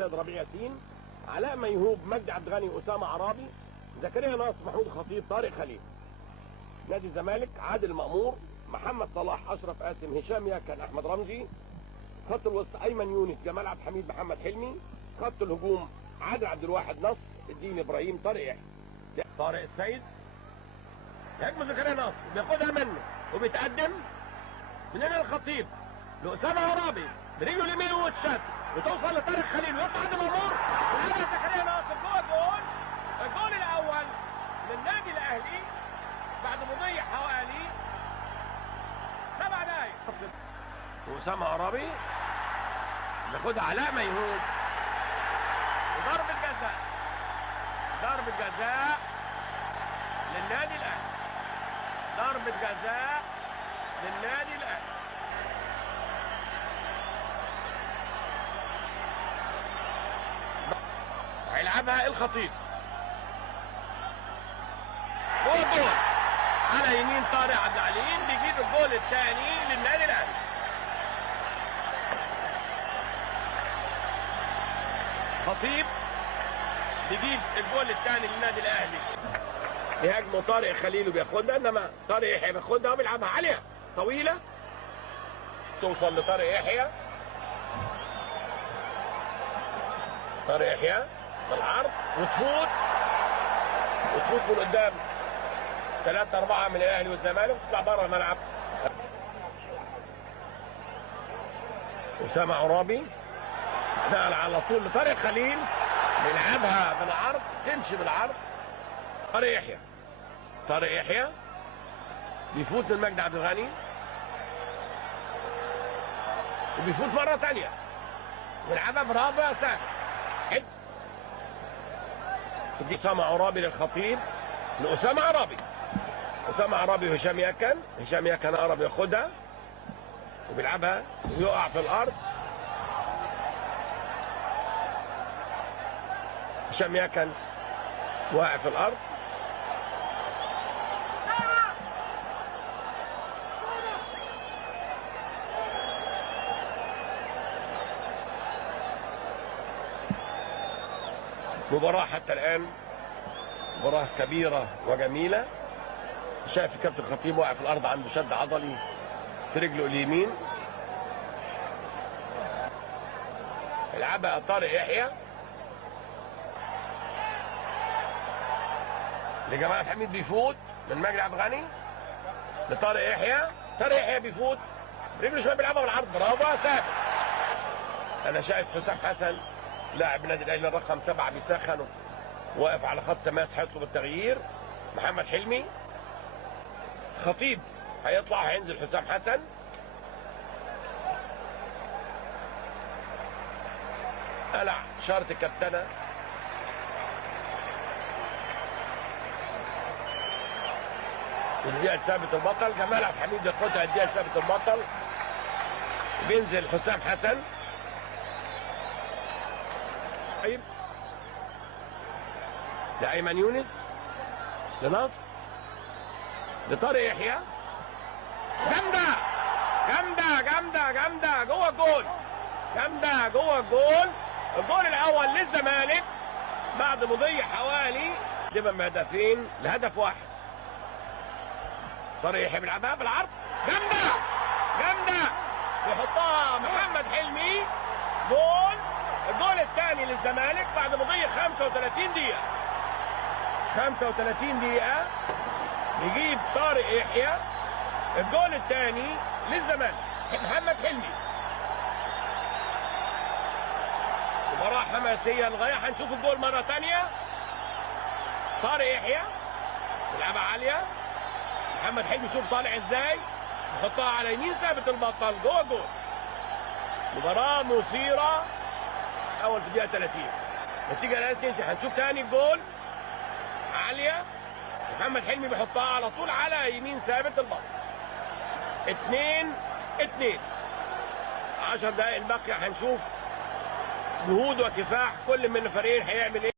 السيد ربيع ياسين، علاء ميهوب، مجدي عبد الغني، اسامه عرابي، زكريا ناصر، محمود خطيب، طارق خليل. نادي الزمالك عادل مأمور، محمد صلاح، اشرف قاسم، هشام ياكن، احمد رمزي. خط الوسط ايمن يونس، جمال عبد الحميد، محمد حلمي. خط الهجوم عادل عبد الواحد، نصر الدين ابراهيم، طارق يحيى. طارق السيد يهاجم زكريا ناصر، بياخدها منه وبيتقدم من هنا الخطيب لاسامه عرابي برجله اليمين وتشد وتوصل لطارق خليل ويطلع عادل مأمور ويلعبها زكريا ناصر جوه جول. الجول الاول للنادي الاهلي بعد مضي حوالي 7 دقايق. واسامه عرابي بياخدها علاء ميهوب وضربة جزاء. ضربة جزاء للنادي الاهلي. ضربة جزاء للنادي الاهلي. هيلعبها الخطيب هو الجول على يمين طارق عبد العليم، بيجيب الجول الثاني للنادي الاهلي. خطيب بيجيب الجول الثاني للنادي الاهلي. بيهاجمه طارق خليل وبياخدها، انما طارق يحيى بياخدها وبيلعبها عاليه طويله توصل لطارق يحيى. طارق يحيى بالعرض وتفوت من قدام 3-4 من الاهلي والزمالك وتطلع بره الملعب. اسامه عرابي نقل على طول لطارق خليل، بيلعبها بالعرض تمشي بالعرض. طارق يحيى بيفوت من مجدي عبد الغني وبيفوت مره ثانيه ويلعبها برافو يا سامي. دي اسامه عرابي للخطيب لاسامه عرابي. اسامه عرابي وهشام ياكن. هشام ياكن قرب ياخدها وبيلعبها ويقع في الارض. هشام ياكن واقع في الارض. مباراة حتى الآن مباراة كبيرة وجميلة. شايف كابتن الخطيب واقع في الأرض عنده شد عضلي في رجله اليمين. يلعبها طارق يحيى لجمال عبد الحميد، بيفوت من مجدي عبد الغني لطارق يحيى. طارق يحيى بيفوت رجله شويه بيلعبها بالعرض، برافو يا ثابت. أنا شايف حسام حسن لاعب نادي الاهلي الرقم 7 بيسخن واقف على خط تماس هيطلب التغيير. محمد حلمي. خطيب هيطلع، هينزل حسام حسن. قلع شارة الكابتنة يديها لثابت البطل. جمال عبد الحميد ياخدها يديها لثابت البطل. بينزل حسام حسن. طيب لأيمن يونس لنصر لطارق يحيى. جامدة جامدة جامدة جامدة جوه الجول. جامدة جوه الجول. الجول الأول للزمالك بعد مضي حوالي من هدفين لهدف واحد. طارق يحيى بيلعبها بالعرض، جامدة جامدة يحطها محمد حلمي. جول. الجول الثاني للزمالك بعد مضي 35 دقيقة. 35 دقيقة يجيب طارق يحيى الجول الثاني للزمالك. محمد حلمي. مباراة حماسية للغاية. هنشوف الجول مرة ثانية. طارق يحيى يلعبها عالية. محمد حلمي شوف طالع ازاي، يحطها على يمين ثابت البطل جوه جول. مباراة مثيرة. اول في الدقيقه 30 نتيجه الان 2. هنشوف تاني الجول عاليه. محمد حلمي بيحطها على طول على يمين ثابت البطل. 2-2. 10 دقائق الباقيه. هنشوف جهود وكفاح كل من الفريقين هيعمل ايه.